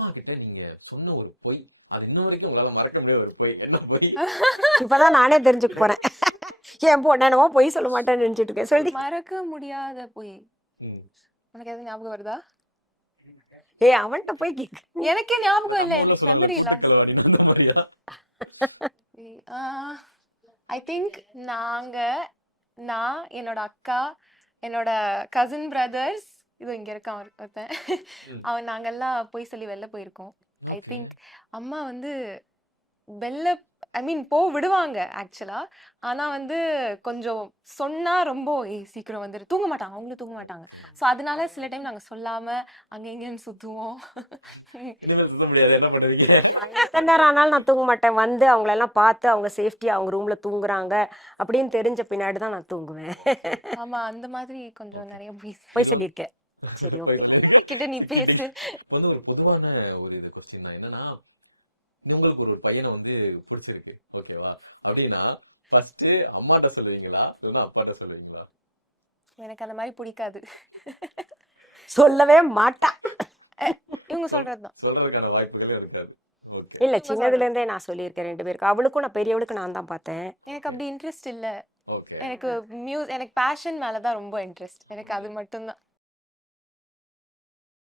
அம்மா கிட்ட நீங்க சொன்ன ஒரு பொய், அது இன்ன வரைக்கும் உங்களால மறக்க முடியாத ஒரு பொய், என்ன பொய்? இப்பதான் நானே தெரிஞ்சுக்க போறேன். என் பொண்ணு என்னமோ பொய் சொல்ல மாட்டேன்னு நினைச்சிட்டு இருக்கேன். சொல்லி மறக்க முடியாத பொய். ம். உனக்கு எதுவும் ஞாபகம் வருதா? அவன்கிட்ட போய் கேட்க. எனக்கே ஞாபகம் இல்ல, நம்ம ஊர்ல எனக்கு மெமரி லாஸ். சொல்லுவாங்க, நீ அந்த மாதிரியா? ஐ திங்க் நான் என்னோட அக்கா, என்னோட கசின் பிரதர்ஸ், இது இங்க இருக்கான் ஒருத்தன், ம். அவன் நாங்கெல்லாம் போய் சொல்லி வெளில போயிருக்கோம். ஐ திங்க் அம்மா வந்து வெளில போ விடுவாங்க ஆக்சுவலா. ஆனா வந்து கொஞ்சம் சொன்னா ரொம்ப சீக்கிரம் வந்துரு, தூங்க மாட்டாங்க, அவங்களும் தூங்க மாட்டாங்க. ஸோ அதனால சில டைம் நாங்க சொல்லாம அங்க இங்கன்னு சுத்துவோம். இனிமேல் சுத்த முடியாது, என்ன பண்ணுவீங்க? எத்தனை நேரம் ஆனாலும் நான் தூங்க மாட்டேன். வந்து அவங்களெல்லாம் பார்த்து அவங்க சேஃப்டியா அவங்க ரூம்ல தூங்குறாங்க அப்படின்னு தெரிஞ்ச பின்னாடி தான் நான் தூங்குவேன். ஆமா, அந்த மாதிரி கொஞ்சம் நிறைய போய் சொல்லியிருக்கேன். சரி, ஓகே. போய் கிட்ட நீ பேசு. வந்து ஒரு பொதுவான ஒரு இது கொஸ்டின் தான். என்னன்னா, உங்களுக்கு ஒரு பையனை வந்து பிடிச்சிருக்கு, ஓகேவா? அப்படின்னா ஃபர்ஸ்ட் அம்மாட்ட சொல்லுவீங்களா இல்லைன்னா அப்பாட்ட சொல்லுவீங்களா? எனக்கு அந்த மாதிரி பிடிக்காது. சொல்லவே மாட்டா. இவங்க சொல்றதுதான். சொல்றதுக்கான வாய்ப்புகளே இருக்காது. ஓகே. இல்ல, சின்னதுல இருந்தே நான் சொல்லியிருக்கேன் 2 பேருக்கு. அவளுக்கும் நான் பெரியவளுக்கு நான் தான் பார்த்தேன். எனக்கு அப்படி இன்ட்ரெஸ்ட் இல்ல. ஓகே. எனக்கு எனக்கு பேஷன் மேலதான் ரொம்ப இன்ட்ரெஸ்ட். எனக்கு அது மட்டும்தான்.